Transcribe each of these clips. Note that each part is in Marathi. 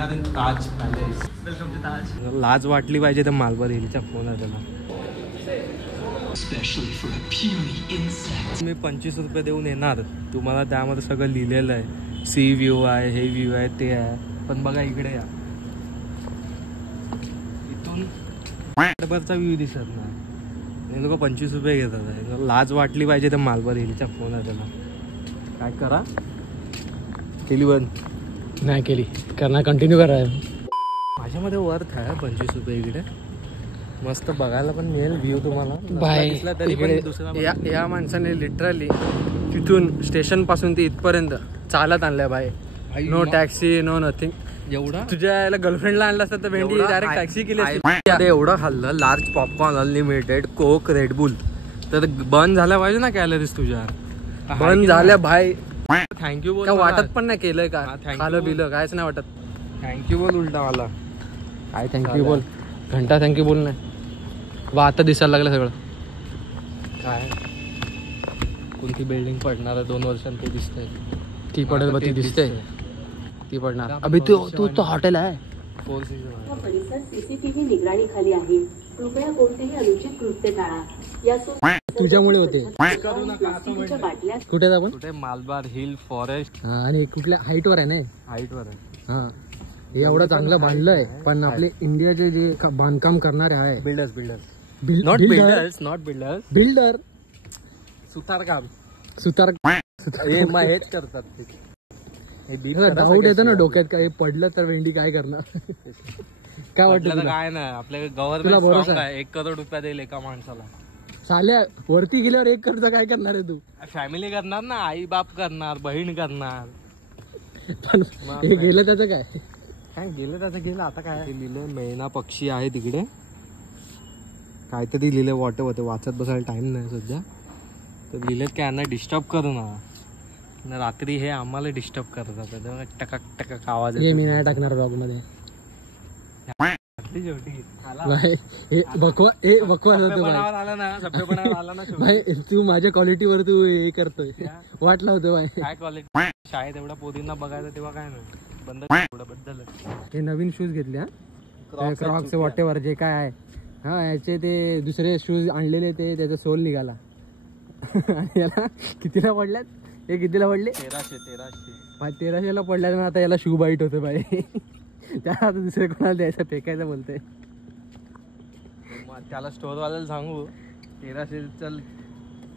R in Taj palace. Welcome to Taj. लाज वाटली पाहिजे तर मालबार हिलचा फोन आहे त्याला. मी 25 रुपये देऊन येणार तुम्हाला. त्यामध्ये सगळं लिहिलेलं आहे. सी व्ह्यू आहे, हे व्ह्यू आहे, ते आहे. पण बघा इकडे या, इथून वरचा व्ह्यू दिसत नाही. हे लोक 25 रुपये घेतात. लाज वाटली पाहिजे तर मालबार हिलचा फोन आहे त्याला. काय करा, केली बंद नाही केली, करणार कंटिन्यू करा. माझ्यामध्ये वर्थ आहे 25 रुपये. इकडे मस्त बघायला पण मिळेल व्ह्यू तुम्हाला. बाय तरी या माणसाने लिटरली तिथून स्टेशन पासून ते इथपर्यंत चालत आणलंय बाय. No taxi, no nothing. एवढा तुझ्या याला गर्लफ्रेंडला आणलं असतं तर भेंडी डायरेक्ट टॅक्सी केली असती. एवढं खाल्लं. लार्ज पॉपकॉर्न अनलिमिटेड, कोक, रेडबुल. तर बंद झाल्या पाहिजे ना कॅलरीज तुझ्या. बंद झाल्या भाई. थँक्यू बोल. काय वाटत पण नाही केलंय का खालं बिलं कायच नाही वाटत. थँक्यू बोल उलटा मला. काय थँक्यू बोल, घंटा थँक्यू बोल नाही बा. आता दिसायला लागलं सगळं. काय कोणती बिल्डिंग पडणार आहे 2 वर्षांत ते दिसतंय. ती पडेल ती दिसते, ती पडणार. अभि तू हॉटेल आहे. परिसर सीसीटीव्ही निगराणीखाली आहे. कृपया कोणतेही अनुचित कृत्य टाळा. तुझ्यामुळे होते. कुठे आपण? कुठे? Malabar hill forest. आणि कुठल्या हाईटवर आहे ना? हाईटवर आहे. हा, हे एवढं चांगलं बांधलंय. पण आपले इंडियाचे जे बांधकाम करणारे आहे बिल्डर सुतारकाम मग हेच करतात. डाऊट येतो ना डोक्यात, काय पडलं तर भेंडी काय करणार. काय वाटतं? काय नाही, आपल्या गव्हर्नमेंट आहे. 1 करोड रुपये देईल एका माणसाला. साल्या वरती गेल्यावर 1 करोड काय करणार आहे तू? फॅमिली करणार ना, आई बाप करणार, बहीण करणार. पण हे गेलं त्याचं काय गेलं त्याचं गेलं. आता काय लिहिलं, मैना पक्षी आहे तिकडे. काहीतरी लिहिलं, वाटत होते. वाचत बसायला टाइम नाही सध्या. तर लिहिलं की यांना डिस्टर्ब करू ना. रात्री हे आम्हाला डिस्टर्ब करतात. टकाक टकाक आवाज येतो. मी नाही टाकणार ब्लॉग मध्ये. भाई तू माझ्या क्वालिटीवर तू हे करतोय. वाट लावतो भाई. काय क्वालिटी? शाळेत एवढ्या पोरींना बघायचं तेव्हा काय नाही. बंद झालं. हे नवीन शूज घेतले हा, क्रॉक्स वॉटेवर जे काय आहे. हा, याचे ते दुसरे शूज आणलेले ते त्याचा सोल निघाला. याला कितीला पडल्यात? हे कितीला पडले? 1300ला पडल्यात. ना आता याला शू बाईट होते बाई. त्याला आता दुसरे कोणाला द्यायचं, फेकायचं बोलतोय. त्याला स्टोअरवाल्याला सांगू 1300 चल,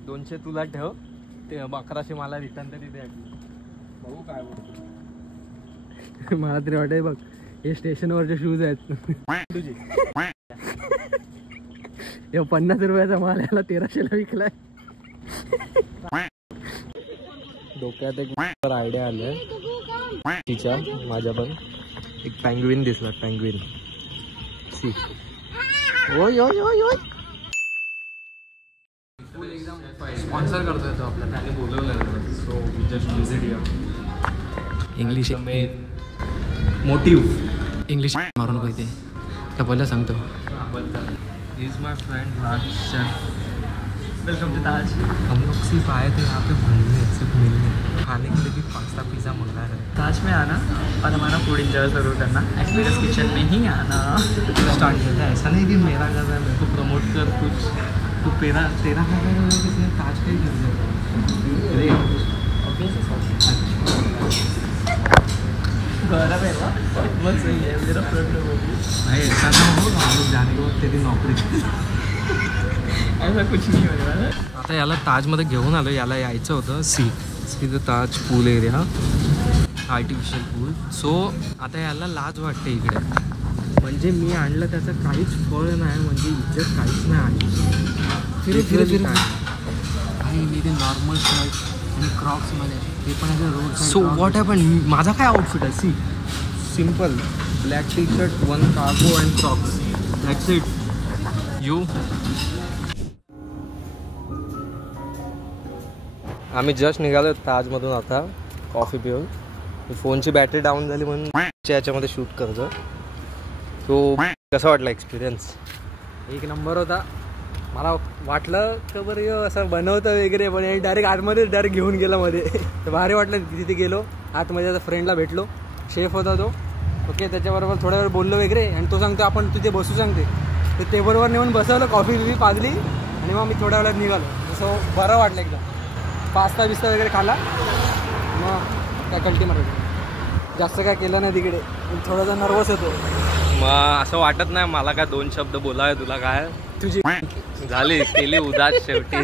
200 तुला ठेव, ते 1100 मला रिटर्न तरी द्या. बघू काय बोलतो. मला तरी वाटतंय बघ, हे स्टेशनवरचे शूज आहेत तुझे. हे 50 रुपयाचा माल याला 1300ला विकलाय. डोक्यात एक आयडिया आलाय तिच्या. माझ्या पण एक पेंग्विन दिसला. Penguin see. ओय ओय ओय ओय. स्पॉन्सर करतोय तो आपल्याला. त्याने बोलवलं. So we just visit here. English main motive. English मारून पाहिजे तर पहिला सांगतो. Is my friend Raj chef. Welcome to Taj. हम लोग सिर्फ आए थे यहाँ पे घूमने, सिर्फ मिलने. खाने के लिए भी पास्ता पिज़्ज़ा मंगा है. ताज में आना और हमारा फूड इंजॉय ज़रूर करना. एक्सपीरियंस किचन में ही आना. स्टार्ट करता है. ऐसा नहीं कि मेरा कर रहा है, मेरे को प्रमोट कर कुछ. तो तेरा कर रहा है, किसी ताज का ही कर दिया. गौरव है बहुत सही है. मेरा प्रॉब्लम होगी भाई. ऐसा ना हो हम लोग जाने के बाद तेरी नौकरी. ऐसा कुछ नहीं होने वाला. आता याला ताजमध्ये घेऊन आलो. याला यायचं होतं see the Taj pool area, artificial pool. So आता याला लाज वाटते इकडे. म्हणजे मी आणलं त्याचं काहीच फळ नाही, म्हणजे इज्जत काहीच नाही आली. फिरे मी ते नॉर्मल शर्ट आणि क्रॉक्समध्ये ते पण असं रोड. So what happen. माझा काय आउटफिट आहे? See simple black T shirt, 1 cargo and crocs. That's it. You. आम्ही जस्ट निघालो ताजमधून. आता कॉफी पिऊन. फोनची बॅटरी डाऊन झाली म्हणून याच्यामध्ये शूट करतो. तो कसा वाटला एक्सपिरियन्स? 1 नंबर होता. मला वाटलं का बरं असं बनवतं वगैरे, पण डायरेक्ट आतमध्ये डायरेक्ट घेऊन गेला मध्ये. तर भारी वाटलं. तिथे गेलो आतमध्ये, आता फ्रेंडला भेटलो. शेफ होता तो. ओके. त्याच्याबरोबर थोड्या वेळ बोललो वगैरे आणि तो सांगतो आपण तिथे बसू सांगते. तर टेबलवर नेऊन बसवलं, कॉफी बिफी पाजली आणि मग मी थोड्या वेळात निघालो. तसं बरं वाटलं एकदम. पास्ता बिस्ता वगैरे खाला, मग काय कल्टी मारायचं. जास्त काय केलं नाही तिकडे, थोडासा नर्वस होतो. मग असं वाटत नाही मला काय 2 शब्द बोलावे तुला. काय तुझी झाली केली उदास शेवटी.